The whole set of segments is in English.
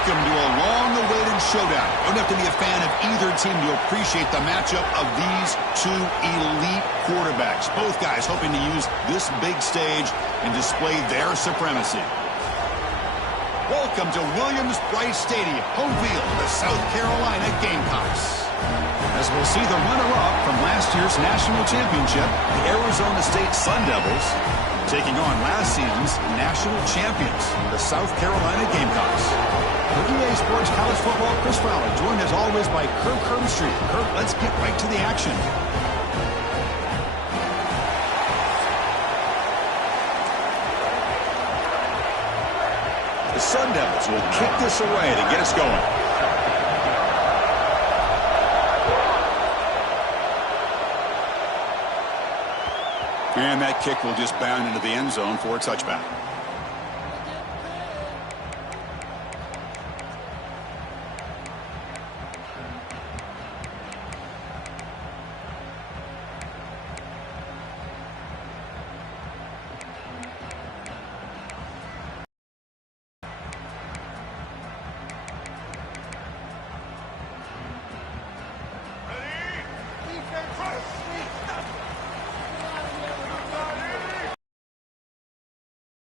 Welcome to a long-awaited showdown. You don't have to be a fan of either team to appreciate the matchup of these two elite quarterbacks. Both guys hoping to use this big stage and display their supremacy. Welcome to Williams-Brice Stadium, home field of the South Carolina Gamecocks. As we'll see the runner-up from last year's national championship, the Arizona State Sun Devils, taking on last season's national champions, the South Carolina Gamecocks. For EA Sports College Football, Chris Fowler, joined as always by Kirk Hermstreet. Kirk, let's get right to the action. The Sun Devils will kick this away to get us going. And that kick will just bound into the end zone for a touchback.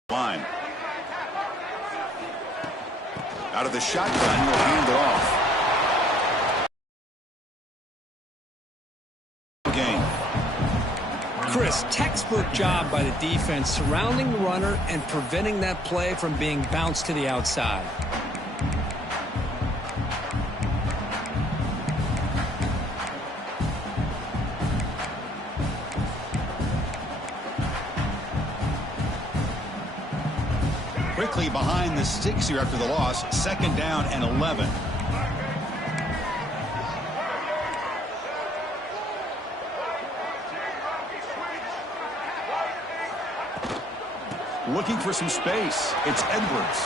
Line. Out of the shotgun, he'll hand it off. Game. Chris, textbook job by the defense surrounding the runner and preventing that play from being bounced to the outside. Quickly behind the sticks here after the loss. 2nd down and 11. Looking for some space. It's Edwards.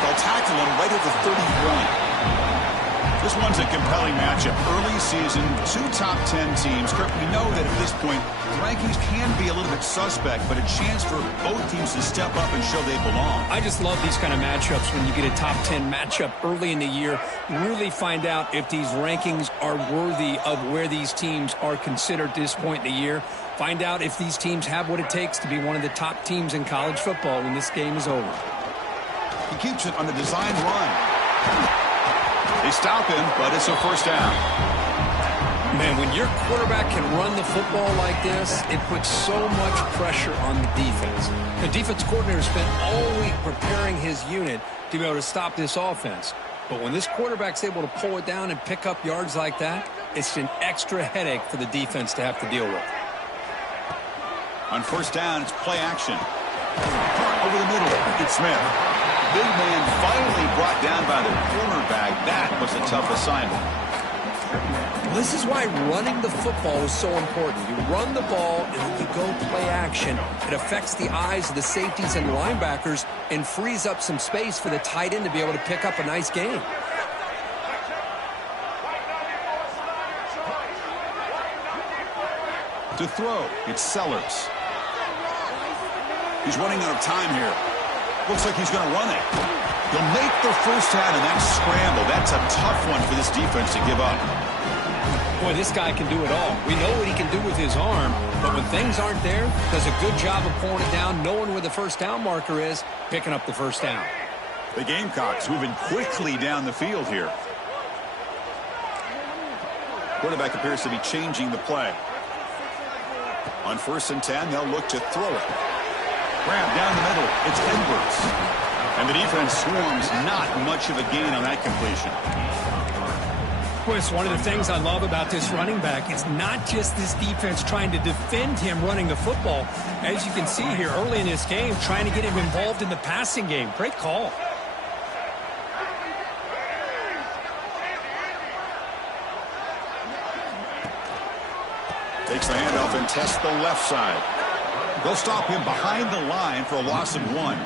They'll tackle him right at the 31. This one's a compelling matchup. Early season, 2 top 10 teams. Kirk, we know that at this point, the rankings can be a little bit suspect, but a chance for both teams to step up and show they belong. I just love these kind of matchups when you get a top 10 matchup early in the year. Really find out if these rankings are worthy of where these teams are considered at this point in the year. Find out if these teams have what it takes to be one of the top teams in college football when this game is over. He keeps it on the design run. They stop him, but it's a 1st down. Man, when your quarterback can run the football like this, it puts so much pressure on the defense. The defense coordinator spent all week preparing his unit to be able to stop this offense. But when this quarterback's able to pull it down and pick up yards like that, it's an extra headache for the defense to have to deal with. On 1st down, it's play action. Over the middle, it's Smith. Big man finally brought down by the cornerback. That was a tough assignment. This is why running the football is so important. You run the ball and then you go play action. It affects the eyes of the safeties and linebackers and frees up some space for the tight end to be able to pick up a nice game. To throw, it's Sellers. He's running out of time here. Looks like he's going to run it. He'll make the 1st down in that scramble. That's a tough one for this defense to give up. Boy, this guy can do it all. We know what he can do with his arm, but when things aren't there, does a good job of pulling it down, knowing where the 1st down marker is, picking up the 1st down. The Gamecocks moving quickly down the field here. Quarterback appears to be changing the play. On 1st and 10, they'll look to throw it. Grab down the middle. It's Edwards. And the defense swarms. Not much of a gain on that completion. Chris, one of the things I love about this running back is not just this defense trying to defend him running the football. As you can see here early in this game, trying to get him involved in the passing game. Great call. Takes the handoff and tests the left side. They'll stop him behind the line for a loss of 1.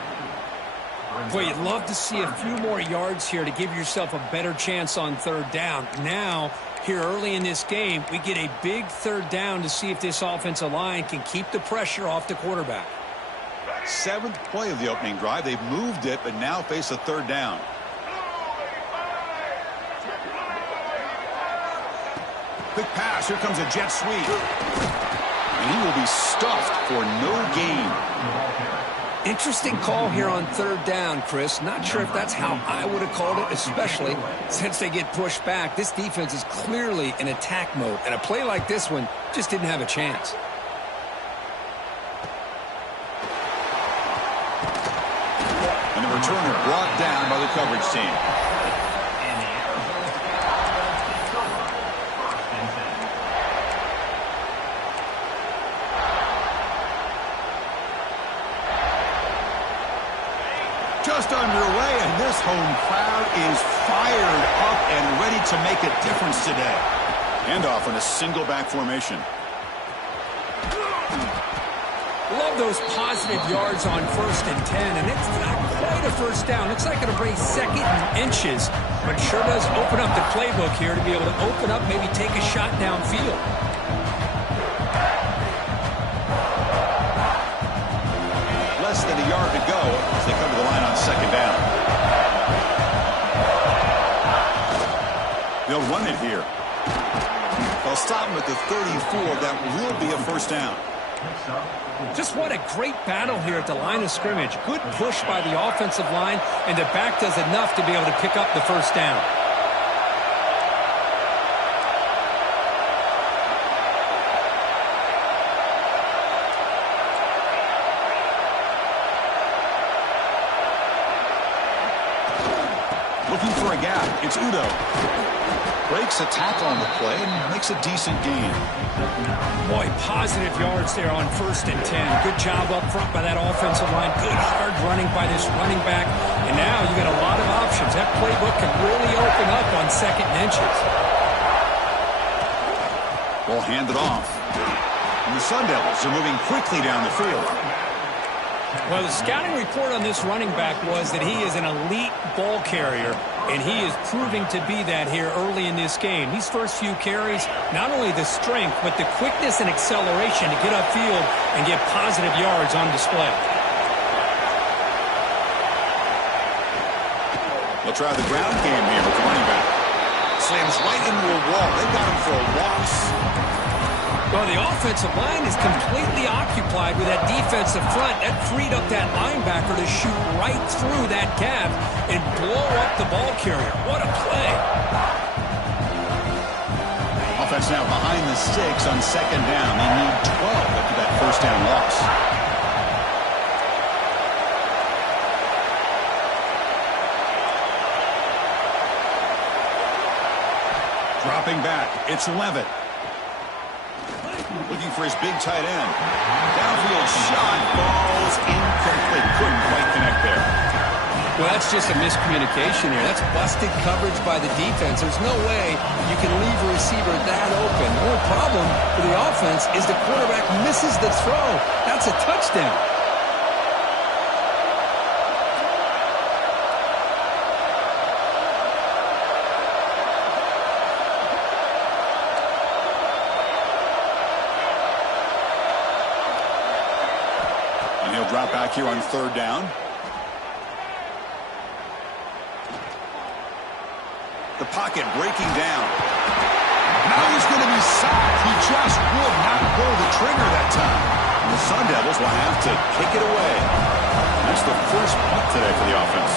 Boy, you'd love to see a few more yards here to give yourself a better chance on 3rd down. Now, here early in this game, we get a big 3rd down to see if this offensive line can keep the pressure off the quarterback. Seventh play of the opening drive. They've moved it, but now face a third down. Quick pass. Here comes a jet sweep. And he will be stuffed for no gain. Interesting call here on third down, Chris. Not sure if that's how I would have called it, especially since they get pushed back. This defense is clearly in attack mode, and a play like this one just didn't have a chance. And the returner brought down by the coverage team. Just underway, and this home crowd is fired up and ready to make a difference today. Handoff in a single back formation. Love those positive yards on 1st and 10, and it's not quite a first down. Looks like it'll bring second and inches, but it sure does open up the playbook here to be able to open up, maybe take a shot downfield. Less than a yard to go as they come to the line on second down. They'll run it here. They'll stop him at the 34. That will be a first down. Just what a great battle here at the line of scrimmage. Good push by the offensive line, and the back does enough to be able to pick up the first down. Looking for a gap. It's Udo. Breaks a tackle on the play and makes a decent gain. Boy, positive yards there on 1st and 10. Good job up front by that offensive line. Good hard running by this running back. And now you got a lot of options. That playbook can really open up on 2nd and inches. Ball handed off. And the Sun Devils are moving quickly down the field. Well, the scouting report on this running back was that he is an elite ball carrier, and he is proving to be that here early in this game. These first few carries, not only the strength, but the quickness and acceleration to get upfield and get positive yards on display. They'll try the ground game here with the running back. Slams right into a wall. They've got him for a loss. Well, the offensive line is completely occupied with that defensive front. That freed up that linebacker to shoot right through that gap and blow up the ball carrier. What a play. Offense now behind the sticks on second down. They need 12 after that first down loss. Dropping back. It's Levitt. Looking for his big tight end. Downfield shot. Falls incomplete. Couldn't quite connect there. Well, that's just a miscommunication here. That's busted coverage by the defense. There's no way you can leave a receiver that open. The only problem for the offense is the quarterback misses the throw. That's a touchdown. Drop back here on third down. The pocket breaking down. Now he's going to be sacked. He just would not pull the trigger that time. And the Sun Devils will have to kick it away. That's the first punt today for the offense.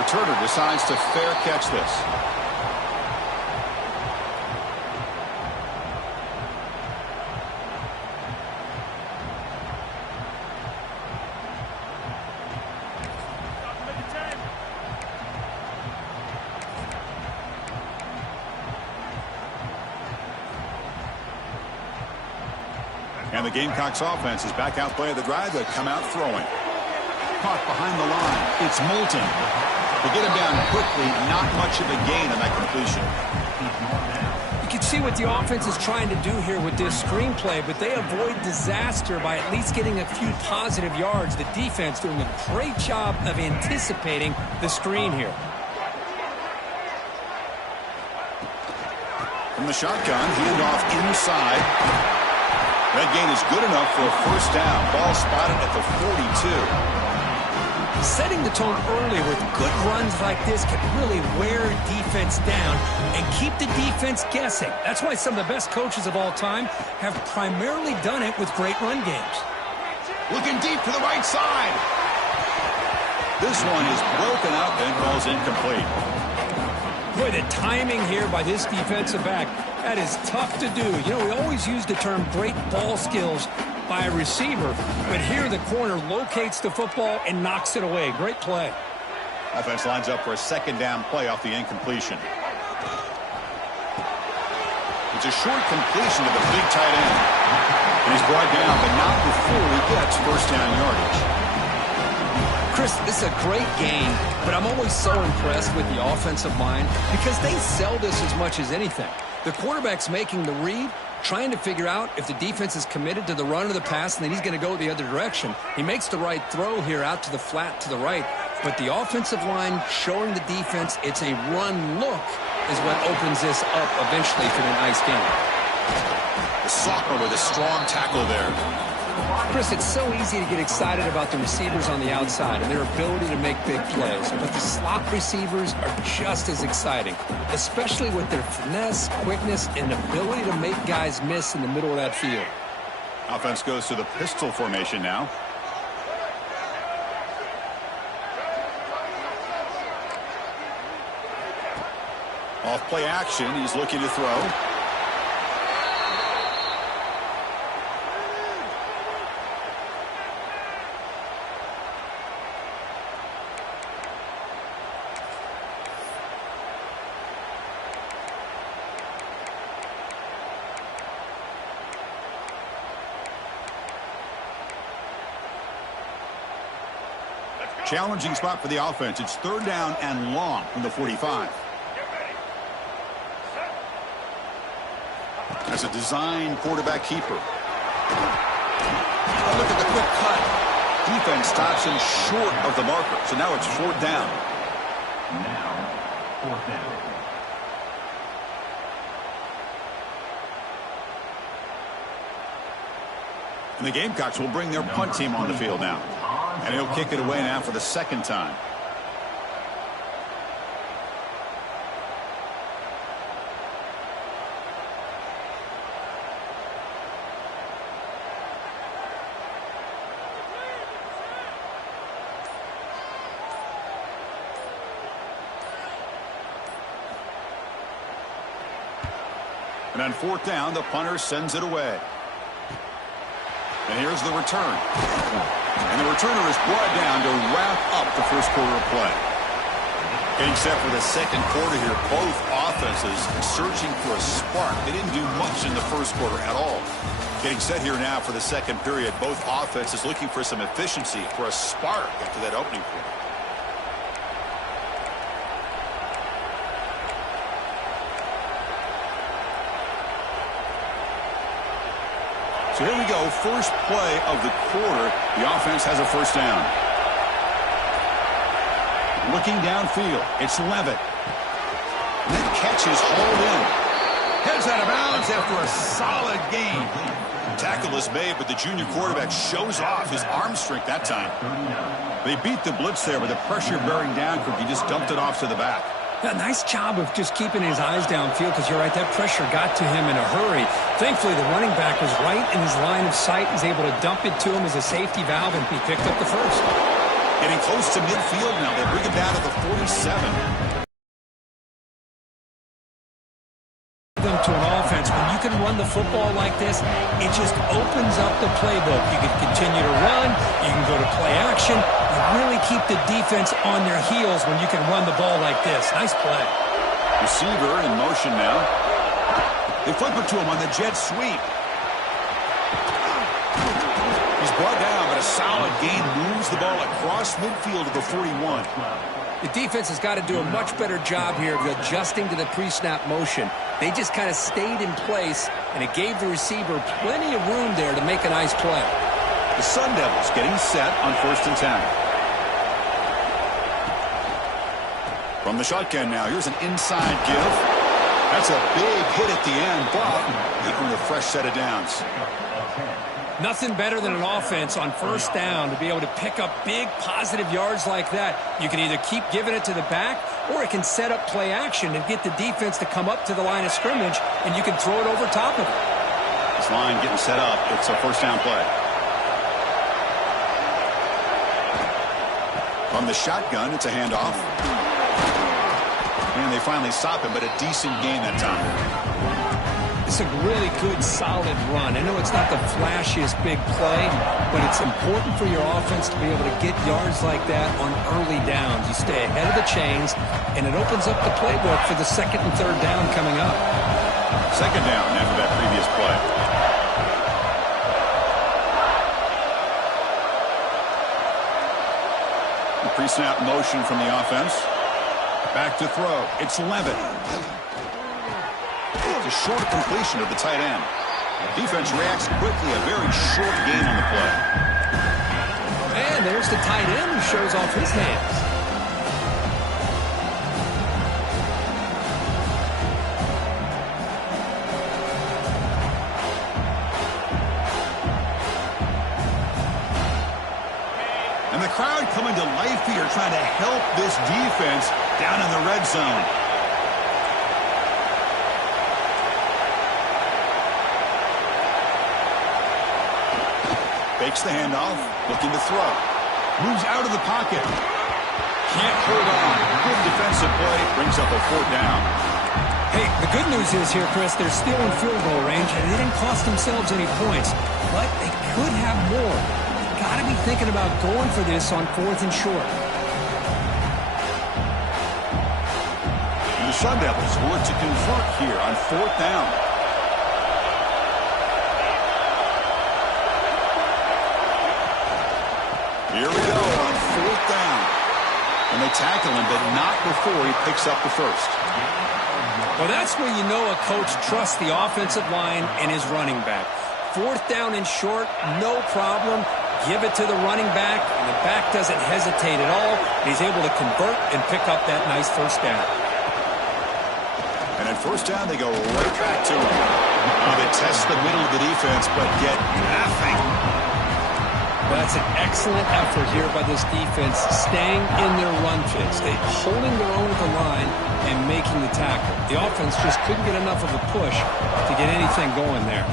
Returner decides to fair catch this. And the Gamecocks offense is back out play of the drive. They come out throwing. Caught behind the line. It's Moulton. They get him down quickly. Not much of a gain on that completion. You can see what the offense is trying to do here with this screenplay, but they avoid disaster by at least getting a few positive yards. The defense doing a great job of anticipating the screen here. From the shotgun, handoff inside. That gain is good enough for a first down. Ball spotted at the 42. Setting the tone early with good runs like this can really wear defense down and keep the defense guessing. That's why some of the best coaches of all time have primarily done it with great run games. Looking deep to the right side. This one is broken up and falls incomplete. Boy, the timing here by this defensive back, that is tough to do. You know, we always use the term great ball skills by a receiver, but here the corner locates the football and knocks it away. Great play. Offense lines up for a second down play off the incompletion. It's a short completion to the big tight end. And he's brought down, but not before he gets first down yardage. Chris, this is a great game, but I'm always so impressed with the offensive line because they sell this as much as anything. The quarterback's making the read, trying to figure out if the defense is committed to the run or the pass, and then he's going to go the other direction. He makes the right throw here out to the flat to the right, but the offensive line showing the defense it's a run look is what opens this up eventually for the nice game. The Sophomore with a strong tackle there. Chris, it's so easy to get excited about the receivers on the outside and their ability to make big plays, but the slot receivers are just as exciting, especially with their finesse, quickness, and ability to make guys miss in the middle of that field. Offense goes to the pistol formation now. Off play action, he's looking to throw. Challenging spot for the offense. It's third down and long from the 45. That's a design quarterback keeper. Oh, look at the quick cut. Defense stops him short of the marker. So now it's fourth down. Now, fourth down. And the Gamecocks will bring their punt team on the field now. And he'll kick it away now for the second time. And on fourth down, the punter sends it away. And here's the return. And the returner is brought down to wrap up the first quarter of play. Getting set for the second quarter here, both offenses searching for a spark. They didn't do much in the first quarter at all. Getting set here now for the second period, both offenses looking for some efficiency, for a spark after that opening quarter. So here we go, first play of the quarter. The offense has a first down. Looking downfield, it's Levitt. And that catch is hauled in. Heads out of bounds after a solid gain. Tackle is made, but the junior quarterback shows off his arm strength that time. They beat the blitz there, but the pressure bearing down quick. He just dumped it off to the back. Yeah, nice job of just keeping his eyes downfield because you're right, that pressure got to him in a hurry. Thankfully, the running back was right in his line of sight. He's able to dump it to him as a safety valve, and he picked up the first. Getting close to midfield now. They bring him down to the 47. Them to an offense, when you can run the football like this, it just opens up the playbook. You can continue to run, you can go to play action, you really keep the defense on their heels when you can run the ball like this. Nice play. Receiver in motion now. They flip it to him on the jet sweep. He's brought down, but a solid gain moves the ball across midfield to the 41. The defense has got to do a much better job here of adjusting to the pre-snap motion. They just kind of stayed in place, and it gave the receiver plenty of room there to make a nice play. The Sun Devils getting set on first and 10. From the shotgun now, here's an inside give. That's a big hit at the end, but they earn a fresh set of downs. Nothing better than an offense on first down to be able to pick up big positive yards like that. You can either keep giving it to the back, or it can set up play action and get the defense to come up to the line of scrimmage, and you can throw it over top of it. This line getting set up. It's a first down play. From the shotgun, it's a handoff. And they finally stop him, but a decent gain that time. It's a really good, solid run. I know it's not the flashiest big play, but it's important for your offense to be able to get yards like that on early downs. You stay ahead of the chains, and it opens up the playbook for the second and third down coming up. Second down after that previous play. The pre-snap motion from the offense. Back to throw. It's Levitt. It's a short completion of the tight end. Defense reacts quickly. A very short gain on the play. And there's the tight end who shows off his hands. And the crowd coming to life here, trying to help this defense down in the red zone. Fakes the handoff, looking to throw. Moves out of the pocket. Can't hold on. Good defensive play, brings up a fourth down. Hey, the good news is here, Chris, they're still in field goal range, and they didn't cost themselves any points. But they could have more. Got to be thinking about going for this on 4th and short. And the Sun Devils work to convert here on 4th down. Here we go on 4th down. And they tackle him, but not before he picks up the first. Well, that's where you know a coach trusts the offensive line and his running back. 4th down and short, no problem. Give it to the running back, and the back doesn't hesitate at all. He's able to convert and pick up that nice first down. And at first down, they go right back to him. They test the middle of the defense, but get nothing. Well, that's an excellent effort here by this defense, staying in their run fits. They holding their own at the line and making the tackle. The offense just couldn't get enough of a push to get anything going there.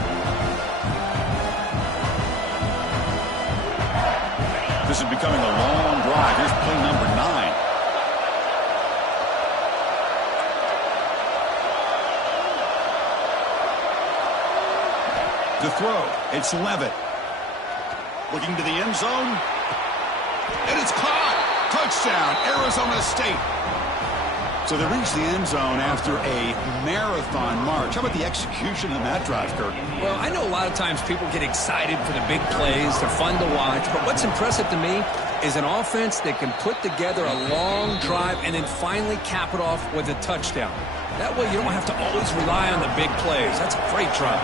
This is becoming a long drive. Here's play number 9. The throw. It's Levitt. Looking to the end zone. And it's caught. Touchdown, Arizona State. So they reach the end zone after a marathon march. How about the execution on that drive, Kirk? Well, I know a lot of times people get excited for the big plays. They're fun to watch. But what's impressive to me is an offense that can put together a long drive and then finally cap it off with a touchdown. That way you don't have to always rely on the big plays. That's a great drive.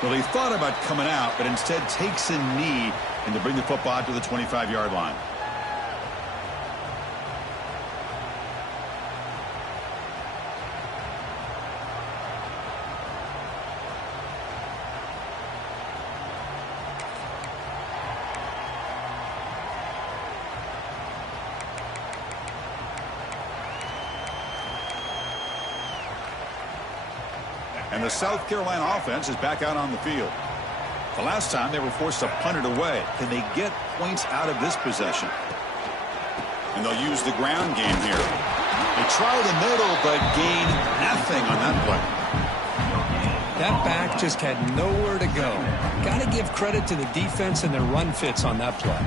Well, he thought about coming out, but instead takes a knee and to bring the football to the 25-yard line. And the South Carolina offense is back out on the field. The last time they were forced to punt it away. Can they get points out of this possession? And they'll use the ground game here. They try the middle, but gain nothing on that play. That back just had nowhere to go. Got to give credit to the defense and their run fits on that play.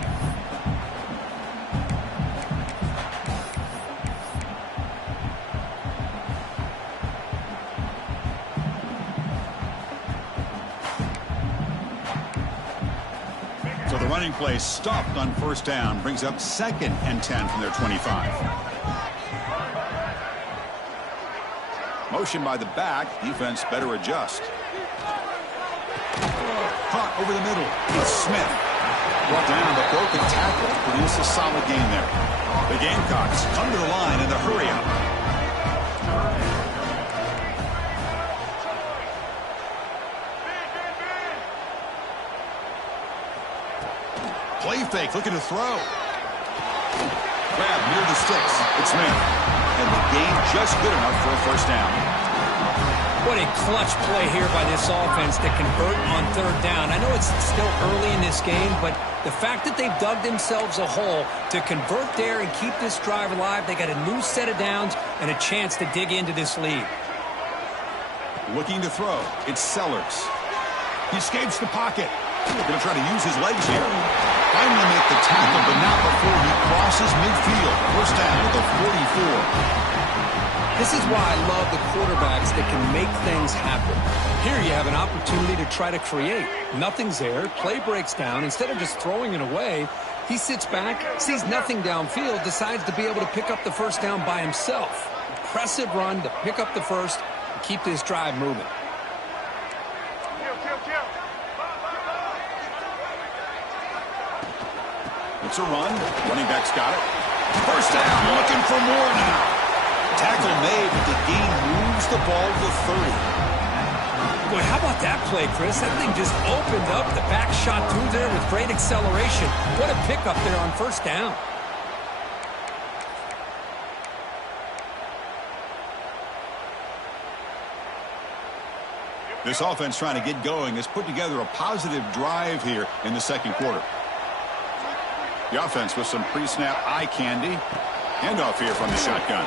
So the running play stopped on first down, brings up 2nd and 10 from their 25. Motion by the back. Defense better adjust. Caught over the middle. It's Smith. brought down. The broken tackle produced a solid gain there. The Gamecocks come to the line in the hurry-up. Play fake, looking to throw. Grab near the sticks. It's Smith. And the gain just good enough for a first down. What a clutch play here by this offense to convert on third down. I know it's still early in this game, but the fact that they've dug themselves a hole to convert there and keep this drive alive, they got a new set of downs and a chance to dig into this lead. Looking to throw. It's Sellers. He escapes the pocket. Going to try to use his legs here. Finally make the tackle, but not before he crosses midfield. First down at the 44. This is why I love the quarterbacks that can make things happen. Here you have an opportunity to try to create. Nothing's there. Play breaks down. Instead of just throwing it away, he sits back, sees nothing downfield, decides to be able to pick up the first down by himself. Impressive run to pick up the first and keep this drive moving. It's a run. Running back's got it. First down. Looking for more now. Tackle made, but the gain moves the ball to 30. Boy, how about that play, Chris? That thing just opened up. The back shot through there with great acceleration. What a pickup there on first down. This offense trying to get going has put together a positive drive here in the second quarter. The offense with some pre-snap eye candy. Handoff here from the shotgun.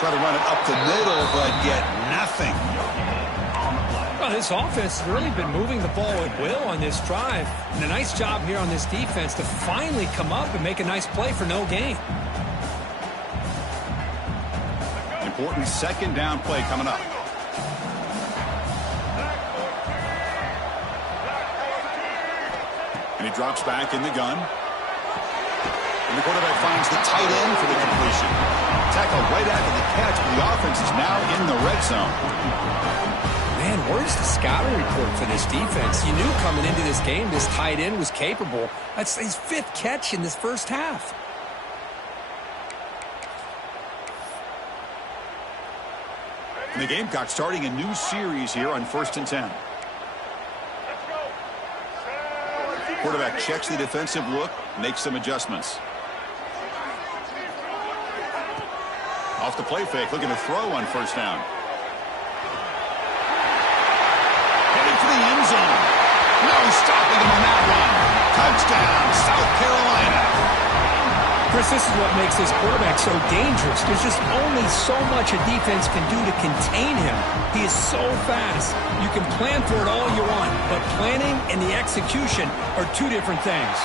Try to run it up the middle, but get nothing. Well, this offense has really been moving the ball at will on this drive. And a nice job here on this defense to finally come up and make a nice play for no gain. Important second down play coming up. And he drops back in the gun. And the quarterback finds the tight end for the completion. Tackle right after the catch, but the offense is now in the red zone. Man, where's the scouting report for this defense? You knew coming into this game this tight end was capable. That's his fifth catch in this first half. And the Gamecocks starting a new series here on 1st and 10. Quarterback checks the defensive look, makes some adjustments. Off the play fake, looking to throw on first down. Heading for the end zone. No stopping him on that one. Touchdown, South Carolina. Chris, this is what makes this quarterback so dangerous. There's just only so much a defense can do to contain him. He is so fast. You can plan for it all you want, but planning and the execution are two different things.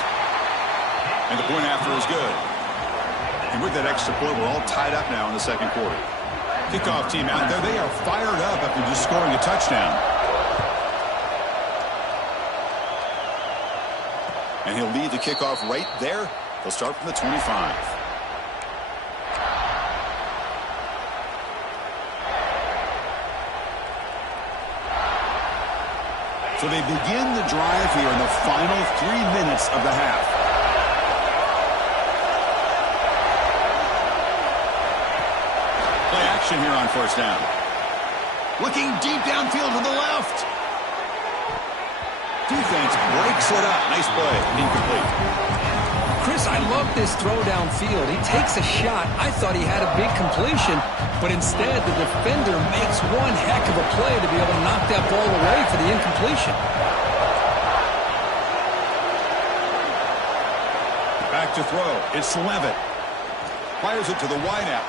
And the point after is good. And with that extra point, we're all tied up now in the second quarter. Kickoff team out there. They are fired up after just scoring a touchdown. And he'll lead the kickoff right there. They'll start from the 25. So they begin the drive here in the final 3 minutes of the half. Play action here on first down. Looking deep downfield to the left. Defense breaks it up. Nice play. Incomplete. Chris, I love this throw downfield. He takes a shot. I thought he had a big completion, but instead the defender makes one heck of a play to be able to knock that ball away for the incompletion. Back to throw. It's Levitt. Fires it to the wideout.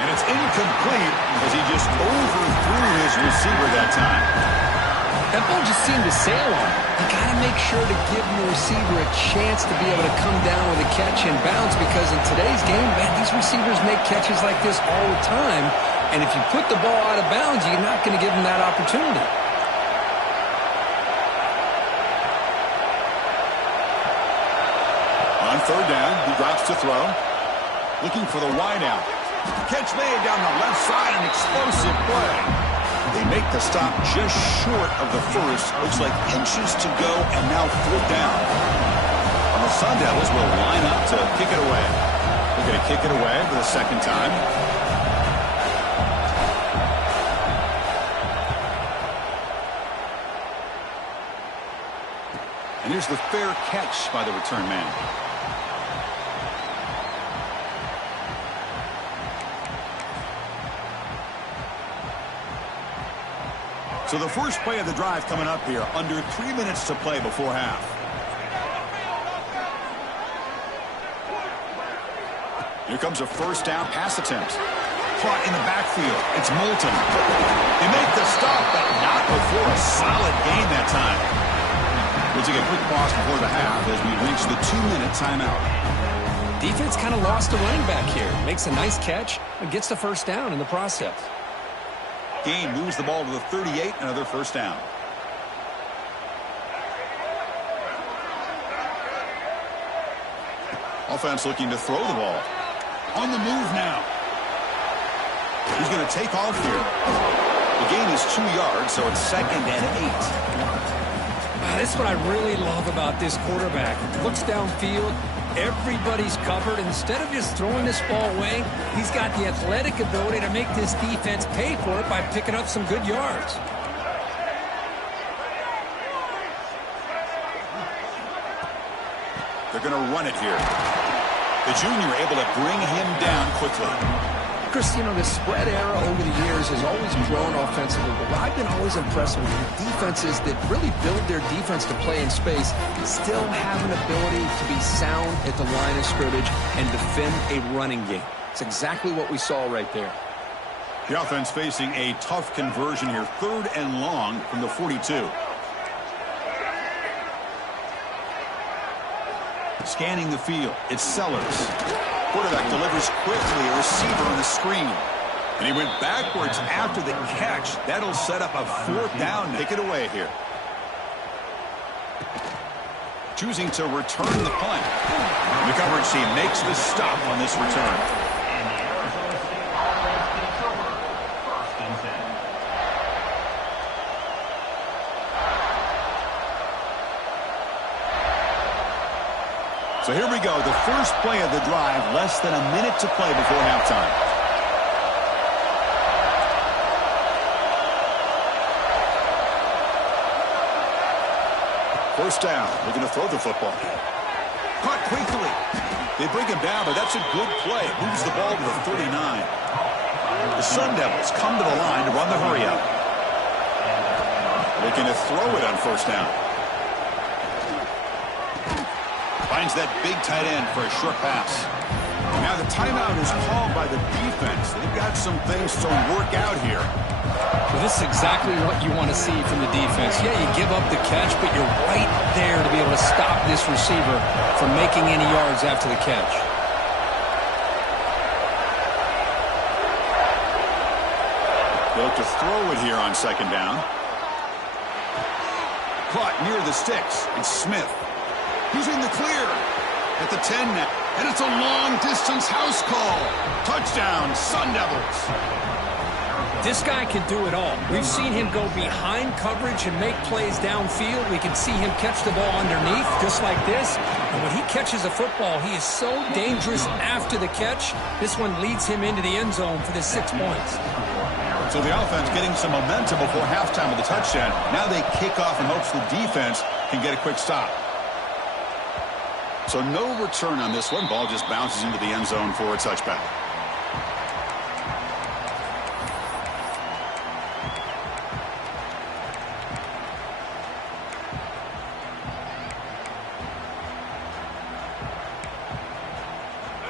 And it's incomplete as he just overthrew his receiver that time. That ball just seemed to sail on him. You got to make sure to give the receiver a chance to be able to come down with a catch and bounce, because in today's game, man, these receivers make catches like this all the time. And if you put the ball out of bounds, you're not going to give them that opportunity. On third down, he drops to throw. Looking for the wideout. Catch made down the left side, an explosive play. They make the stop just short of the first. Looks like inches to go, and now fourth down. On the Sun Devils will line up to kick it away. They're going to kick it away for the second time. And here's the fair catch by the return man. So the first play of the drive coming up here, under 3 minutes to play before half. Here comes a first down pass attempt. Caught in the backfield. It's Moulton. They make the stop, but not before a solid gain that time. We'll take a quick pause before the half as we reach the 2-minute timeout. Defense kind of lost a running back here. Makes a nice catch and gets the first down in the process. Gain moves the ball to the 38, another first down. Offense looking to throw the ball. On the move now. He's going to take off here. The gain is 2 yards, so it's 2nd and 8. This is what I really love about this quarterback. Looks downfield. Everybody's covered. Instead of just throwing this ball away, he's got the athletic ability to make this defense pay for it by picking up some good yards. They're going to run it here. The junior able to bring him down quickly. Chris, you know, the spread era over the years has always grown offensively, but I've been always impressed with defenses that really build their defense to play in space, still have an ability to be sound at the line of scrimmage and defend a running game. It's exactly what we saw right there. The offense facing a tough conversion here, 3rd and long from the 42. Scanning the field, it's Sellers. Quarterback delivers quickly, a receiver on the screen. And he went backwards after the catch. That'll set up a 4th down. Take it away here. Choosing to return the punt. The coverage team makes the stop on this return. So here we go, the first play of the drive, less than a minute to play before halftime. First down, looking to throw the football. Caught quickly. They bring him down, but that's a good play. Moves the ball to the 39. The Sun Devils come to the line to run the hurry up. Looking to throw it on first down. Finds that big tight end for a short pass. Now the timeout is called by the defense. They've got some things to work out here. Well, this is exactly what you want to see from the defense. Yeah, you give up the catch, but you're right there to be able to stop this receiver from making any yards after the catch. They look to throw it here on second down. Caught near the sticks. It's Smith. He's in the clear at the 10 now. And it's a long-distance house call. Touchdown, Sun Devils. This guy can do it all. We've seen him go behind coverage and make plays downfield. We can see him catch the ball underneath, just like this. And when he catches a football, he is so dangerous after the catch. This one leads him into the end zone for the 6 points. So the offense getting some momentum before halftime with the touchdown. Now they kick off in hopes the defense can get a quick stop. So no return on this one. Ball just bounces into the end zone for a touchback.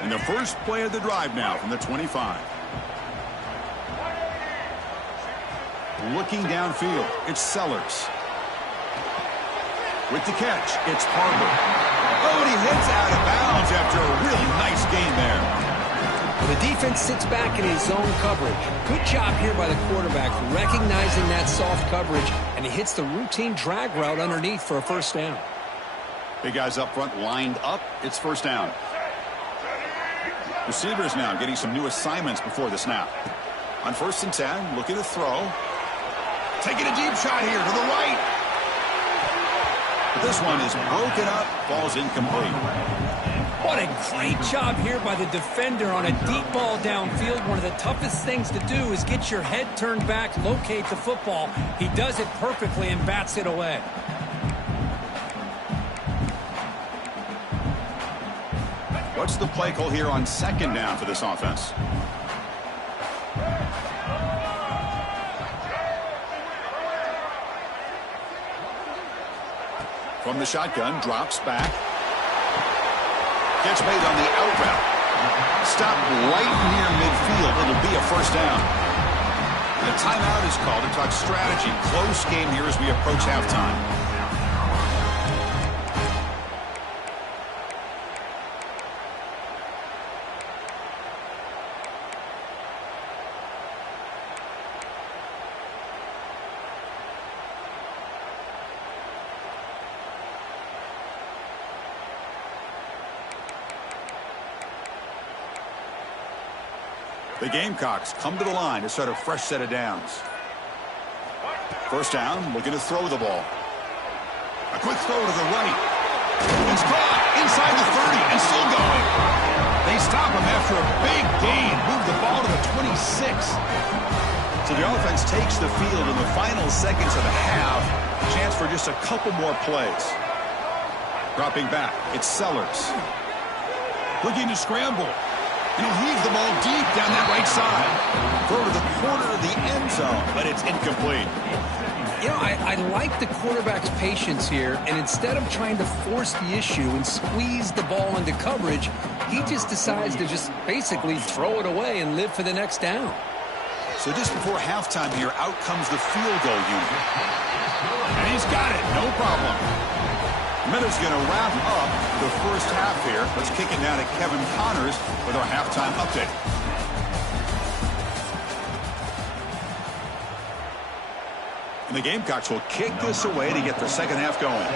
And the first play of the drive now from the 25. Looking downfield, it's Sellers. With the catch, it's Harbor. Oh, and he heads out of bounds after a really nice gain there. Well, the defense sits back in his zone coverage. Good job here by the quarterback, recognizing that soft coverage, and he hits the routine drag route underneath for a first down. Big guys up front lined up. It's first down. Receivers now getting some new assignments before the snap. On 1st and 10, looking to throw. Taking a deep shot here to the right. But this one is broken up, falls incomplete. What a great job here by the defender on a deep ball downfield. One of the toughest things to do is get your head turned back, locate the football. He does it perfectly and bats it away. What's the play call here on second down for this offense? From the shotgun, drops back. Catch made on the out route. Stop right near midfield. It'll be a first down. And a timeout is called to talk strategy. Close game here as we approach halftime. The Gamecocks come to the line to start a fresh set of downs. First down, looking to throw the ball. A quick throw to the right. It's caught inside the 30 and still going. They stop him after a big gain. Move the ball to the 26. So the offense takes the field in the final seconds of the half. Chance for just a couple more plays. Dropping back, it's Sellers. Looking to scramble. He'll heave the ball deep down that right side. Throw to the corner of the end zone, but it's incomplete. You know, I like the quarterback's patience here, and instead of trying to force the issue and squeeze the ball into coverage, he just decides to just basically throw it away and live for the next down. So just before halftime here, out comes the field goal unit. And he's got it, no problem. Minute's going to wrap up the first half here. Let's kick it now to Kevin Connors with our halftime update. And the Gamecocks will kick this away to get the second half going.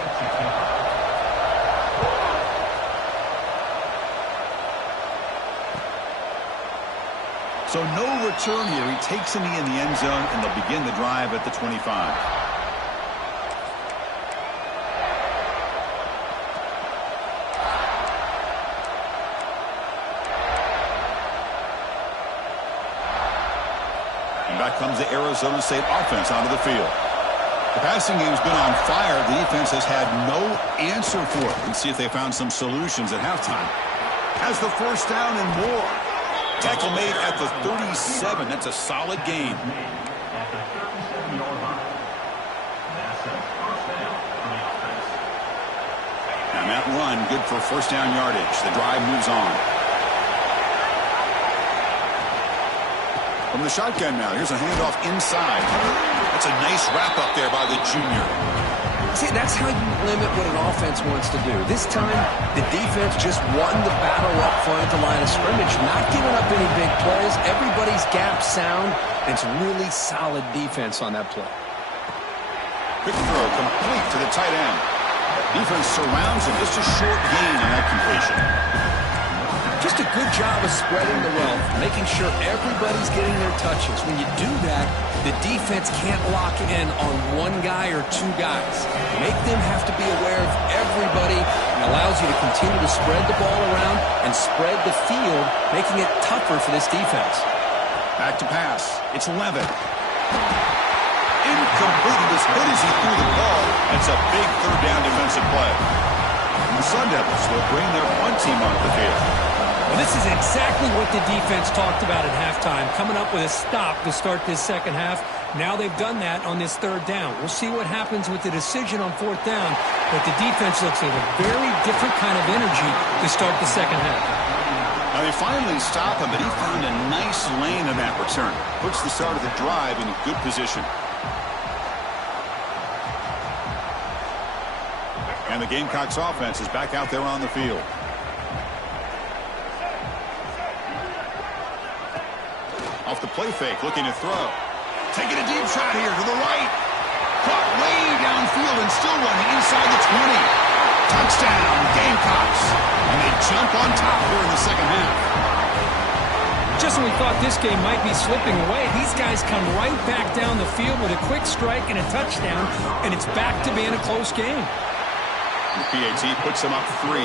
So no return here. He takes a knee in the end zone, and they'll begin the drive at the 25. Back comes the Arizona State offense onto the field. The passing game's been on fire. The defense has had no answer for it. Let's see if they found some solutions at halftime. Has the first down and more. Tackle made at the 37. That's a solid gain. And that run, good for first down yardage. The drive moves on. From the shotgun now, here's a handoff inside. That's a nice wrap-up there by the junior. See, that's how you limit what an offense wants to do. This time, the defense just won the battle up front at the line of scrimmage, not giving up any big plays. Everybody's gap sound. It's really solid defense on that play. Quick throw, complete to the tight end. Defense surrounds him. Just a short gain on that completion. Just a good job of spreading the wealth, making sure everybody's getting their touches. When you do that, the defense can't lock in on one guy or two guys. Make them have to be aware of everybody, and allows you to continue to spread the ball around and spread the field, making it tougher for this defense. Back to pass. It's Levitt. Incomplete as good as he threw the ball. It's a big third down defensive play. And the Sun Devils will bring their punt team off the field. Well, this is exactly what the defense talked about at halftime, coming up with a stop to start this second half. Now they've done that on this third down. We'll see what happens with the decision on fourth down, but the defense looks like a very different kind of energy to start the second half. Now they finally stop him, but he found a nice lane in that return. Puts the start of the drive in a good position. And the Gamecocks offense is back out there on the field. Off the play fake, looking to throw. Taking a deep shot here to the right. Caught way downfield and still running inside the 20. Touchdown, Gamecocks. And they jump on top here in the second half. Just when we thought this game might be slipping away, these guys come right back down the field with a quick strike and a touchdown, and it's back to being a close game. The PAT puts him up 3.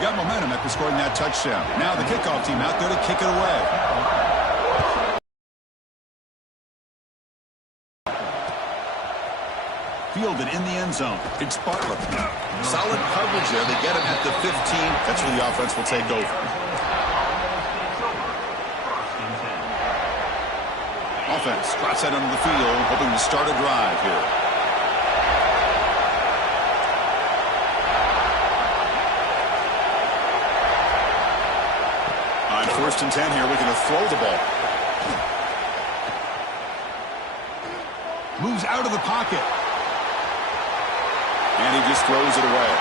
Got momentum after scoring that touchdown. Now the kickoff team out there to kick it away. Fielded in the end zone. It's Bartlett. Solid coverage there. They get him at the 15. That's where the offense will take over. Offense trots that under the field, hoping to start a drive here. On 1st and 10 here, we're going to throw the ball. Moves out of the pocket. And he just throws it away.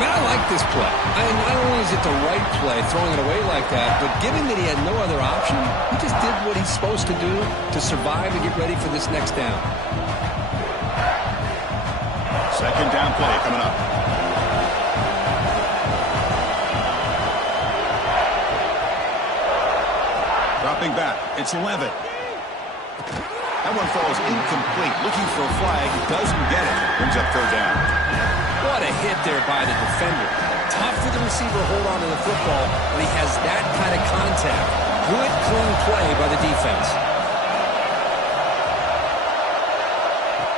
But I like this play. I mean, not only is it the right play, throwing it away like that, but given that he had no other option, he just did what he's supposed to do to survive and get ready for this next down. 2nd down play coming up. Dropping back. It's Levitt. That one falls incomplete. Looking for a flag. Doesn't get it. Brings up 3rd down. What a hit there by the defender. Tough for the receiver to hold on to the football when he has that kind of contact. Good, clean play by the defense.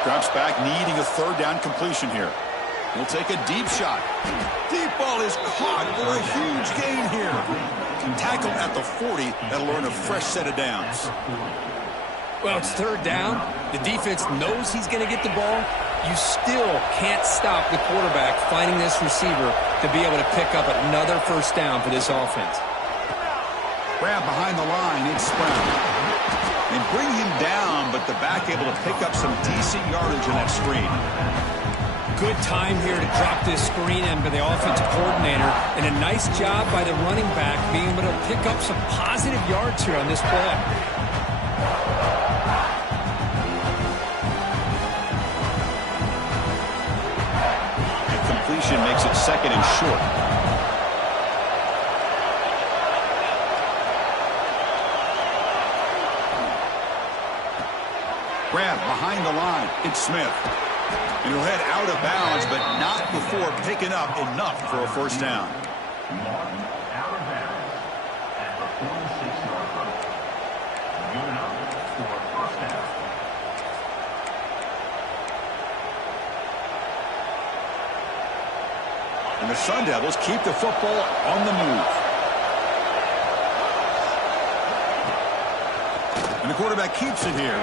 Drops back, needing a 3rd down completion here. He'll take a deep shot. Deep ball is caught for a huge gain here. Tackled at the 40. That'll earn a fresh set of downs. Well, it's 3rd down. The defense knows he's going to get the ball. You still can't stop the quarterback finding this receiver to be able to pick up another 1st down for this offense. Grab behind the line. It's Brown. And bring him down, but the back able to pick up some decent yardage in that screen. Good time here to drop this screen in by the offensive coordinator. And a nice job by the running back being able to pick up some positive yards here on this play. Makes it 2nd and short. Grab behind the line. It's Smith. And he'll head out of bounds, but not before picking up enough for a 1st down. Out of bounds at the 46-yard line. Good enough for a 1st down. And the Sun Devils keep the football on the move. And the quarterback keeps it here.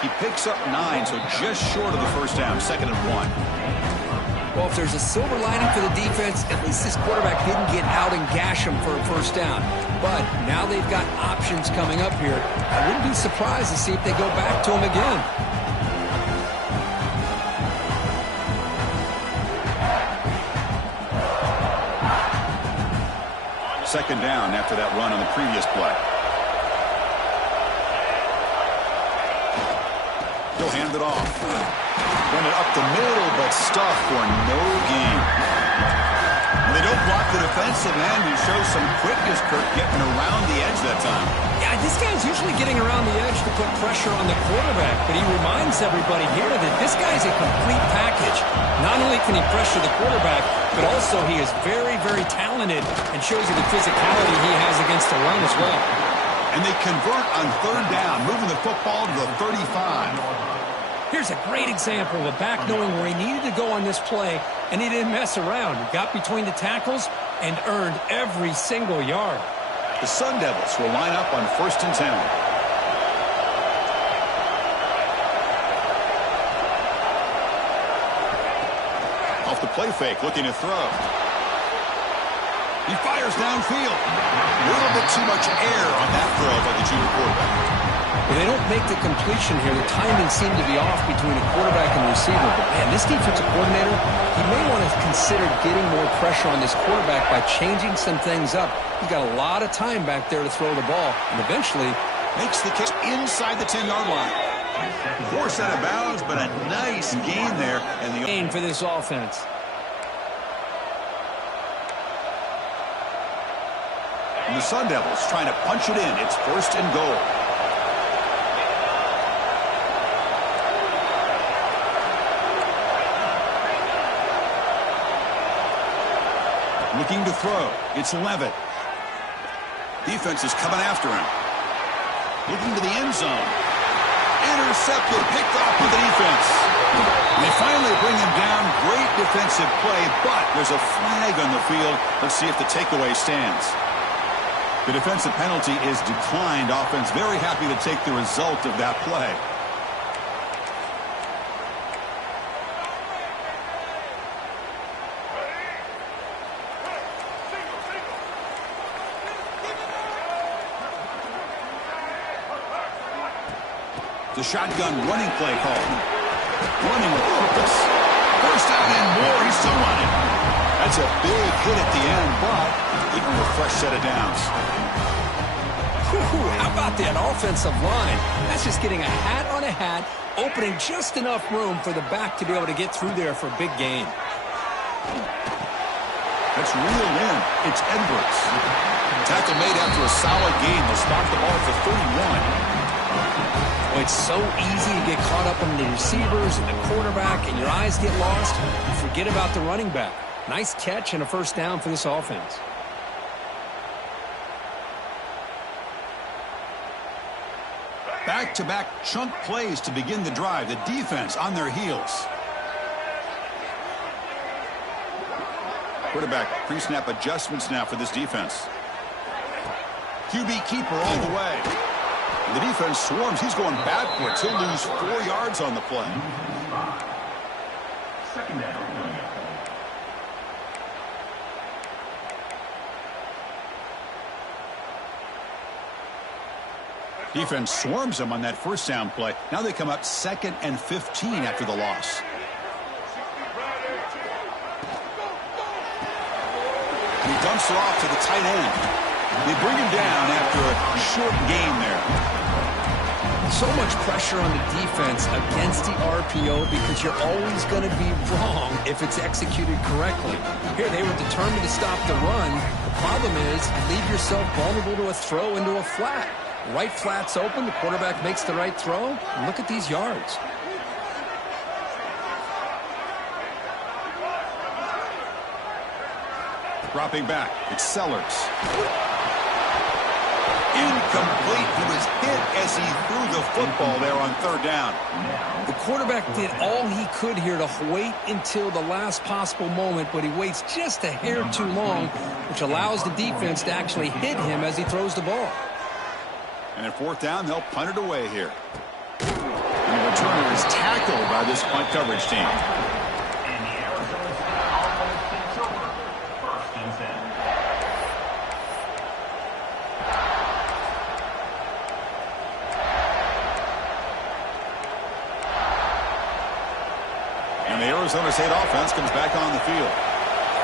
He picks up 9, so just short of the 1st down, 2nd and 1. Well, if there's a silver lining for the defense, at least this quarterback didn't get out and gash him for a 1st down. But now they've got options coming up here. I wouldn't be surprised to see if they go back to him again. 2nd down after that run on the previous play. He'll hand it off. Run it up the middle, but stuffed for no gain. When they don't block the defensive end, he shows some quickness, Kirk, getting around the edge that time. Yeah, this guy's usually getting around the edge to put pressure on the quarterback, but he reminds everybody here that this guy's a complete package. Not only can he pressure the quarterback, but also he is very, very talented and shows you the physicality he has against the run as well. And they convert on 3rd down, moving the football to the 35. Here's a great example of a back knowing where he needed to go on this play, and he didn't mess around. He got between the tackles and earned every single yard. The Sun Devils will line up on 1st and 10. Off the play fake, looking to throw. He fires downfield. A little bit too much air on that throw by the junior quarterback. Well, they don't make the completion here. The timing seemed to be off between a quarterback and receiver. But, man, this defensive coordinator, he may want to consider getting more pressure on this quarterback by changing some things up. He's got a lot of time back there to throw the ball. And eventually makes the catch inside the 10-yard line. Forced out of bounds, but a nice gain there. And the gain for this offense. And the Sun Devils trying to punch it in. It's 1st and goal. Looking to throw. It's Levitt. Defense is coming after him. Looking to the end zone. Intercepted, picked off by the defense. They finally bring him down. Great defensive play, but there's a flag on the field. Let's see if the takeaway stands. The defensive penalty is declined. Offense very happy to take the result of that play. The shotgun running play call. Running with purpose. First down and more. He's still running. That's a big hit at the end, but even with a fresh set of downs. How about that offensive line? That's just getting a hat on a hat, opening just enough room for the back to be able to get through there for a big gain. That's reeled in. It's Edwards. Tackle made after a solid gain. They'll start the ball for 31. Well, it's so easy to get caught up on the receivers and the quarterback, and your eyes get lost. You forget about the running back. Nice catch and a first down for this offense. Back-to-back chunk plays to begin the drive. The defense on their heels. Quarterback pre-snap adjustments now for this defense. QB keeper all the way. The defense swarms. He's going backwards. He'll lose 4 yards on the play. Second down. Defense swarms him on that first down play. Now they come up 2nd and 15 after the loss. And he dumps it off to the tight end. They bring him down after a short gain there. So much pressure on the defense against the RPO because you're always going to be wrong if it's executed correctly. Here, they were determined to stop the run. The problem is you leave yourself vulnerable to a throw into a flat. Right flat's open. The quarterback makes the right throw. And look at these yards. Dropping back. It's Sellers. Incomplete. He was hit as he threw the football there on 3rd down. The quarterback did all he could here to wait until the last possible moment, but he waits just a hair too long, which allows the defense to actually hit him as he throws the ball. And at 4th down, they'll punt it away here. And the returner is tackled by this punt coverage team. And the Arizona offense takes over. 1st and 10. And the Arizona State offense comes back on the field.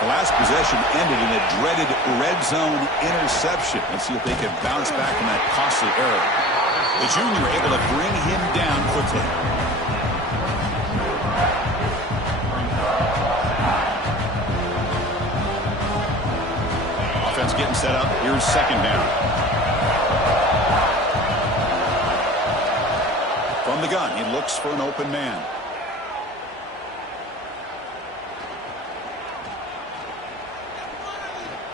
The last possession ended in a dreaded red zone interception. Let's see if they can bounce back from that costly error. The junior able to bring him down quickly. Offense getting set up. Here's 2nd down. From the gun, he looks for an open man.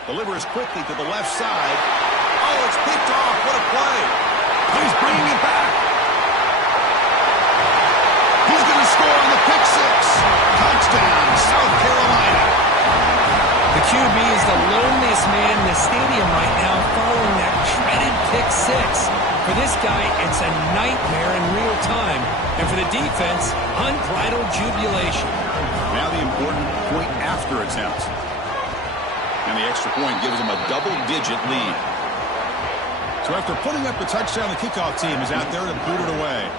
Delivers quickly to the left side. Oh, it's picked off. What a play. He's bringing it back. He's going to score on the pick 6. Touchdown, South Carolina. The QB is the loneliest man in the stadium right now following that dreaded pick 6. For this guy, it's a nightmare in real time. And for the defense, unbridled jubilation. Now the important point after attempt. And the extra point gives them a double-digit lead. So after putting up a touchdown, the kickoff team is out there to boot it away.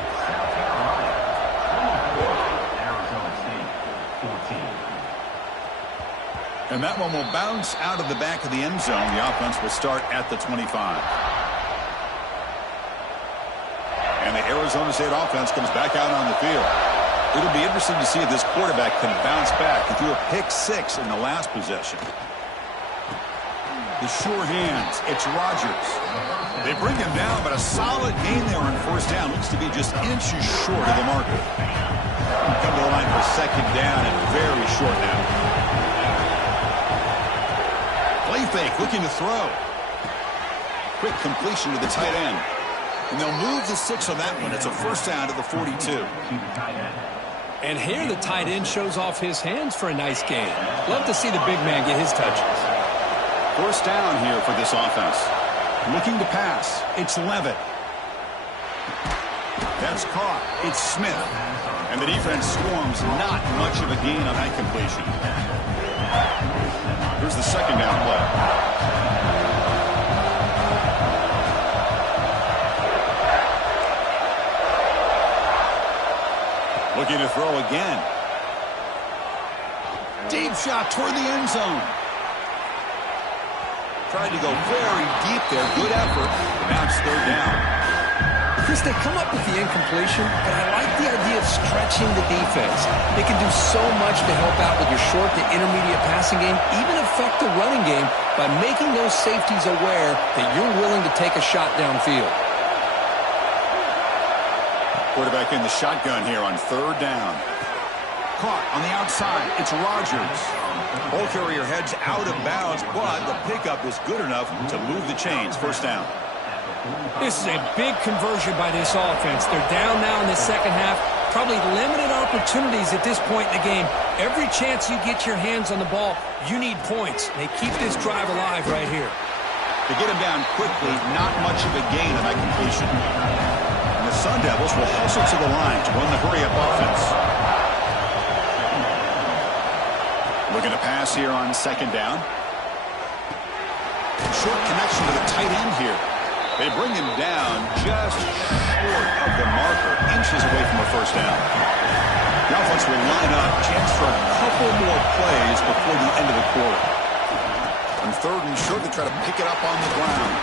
Arizona State 14. And that one will bounce out of the back of the end zone. The offense will start at the 25. And the Arizona State offense comes back out on the field. It'll be interesting to see if this quarterback can bounce back. He threw a pick 6 in the last possession. The sure hands. It's Rogers. They bring him down, but a solid gain there on 1st down. Looks to be just inches short of the marker. Come to the line for 2nd down and very short now. fake, looking to throw. Quick completion to the tight end. And they'll move the 6 on that one. It's a first down to the 42. And here the tight end shows off his hands for a nice gain. Love to see the big man get his touches. First down here for this offense. Looking to pass. It's Levitt. That's caught. It's Smith. And the defense swarms. Not much of a gain on that completion. Here's the second down play. Looking to throw again. Deep shot toward the end zone. Tried to go very deep there. Good effort. Now it's third down. Chris, they come up with the incompletion, but I like the idea of stretching the defense. They can do so much to help out with your short to intermediate passing game, even affect the running game by making those safeties aware that you're willing to take a shot downfield. Quarterback in the shotgun here on third down. Caught on the outside. It's Rodgers. Ball carrier heads out of bounds, but the pickup is good enough to move the chains. First down. This is a big conversion by this offense. They're down now in the second half. Probably limited opportunities at this point in the game. Every chance you get your hands on the ball, you need points. They keep this drive alive right here. To get him down quickly, not much of a gain on that completion. And the Sun Devils will hustle to the line to run the hurry-up offense. Looking to pass here on second down. Short connection to the tight end here. They bring him down just short of the marker, inches away from a first down. The offense will line up, chance for a couple more plays before the end of the quarter. On third and short, they try to pick it up on the ground.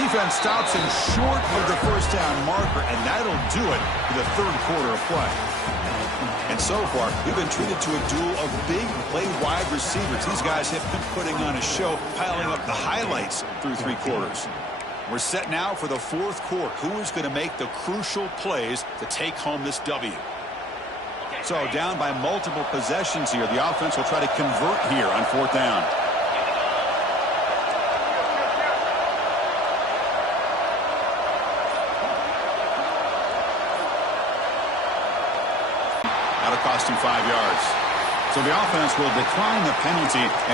Defense stops him short of the first down marker, and that'll do it for the third quarter of play. And so far, we've been treated to a duel of big play wide receivers. These guys have been putting on a show, piling up the highlights through three quarters. We're set now for the fourth quarter. Who is going to make the crucial plays to take home this W? So down by multiple possessions here. The offense will try to convert here on fourth down. That'll cost him 5 yards. So the offense will decline the penalty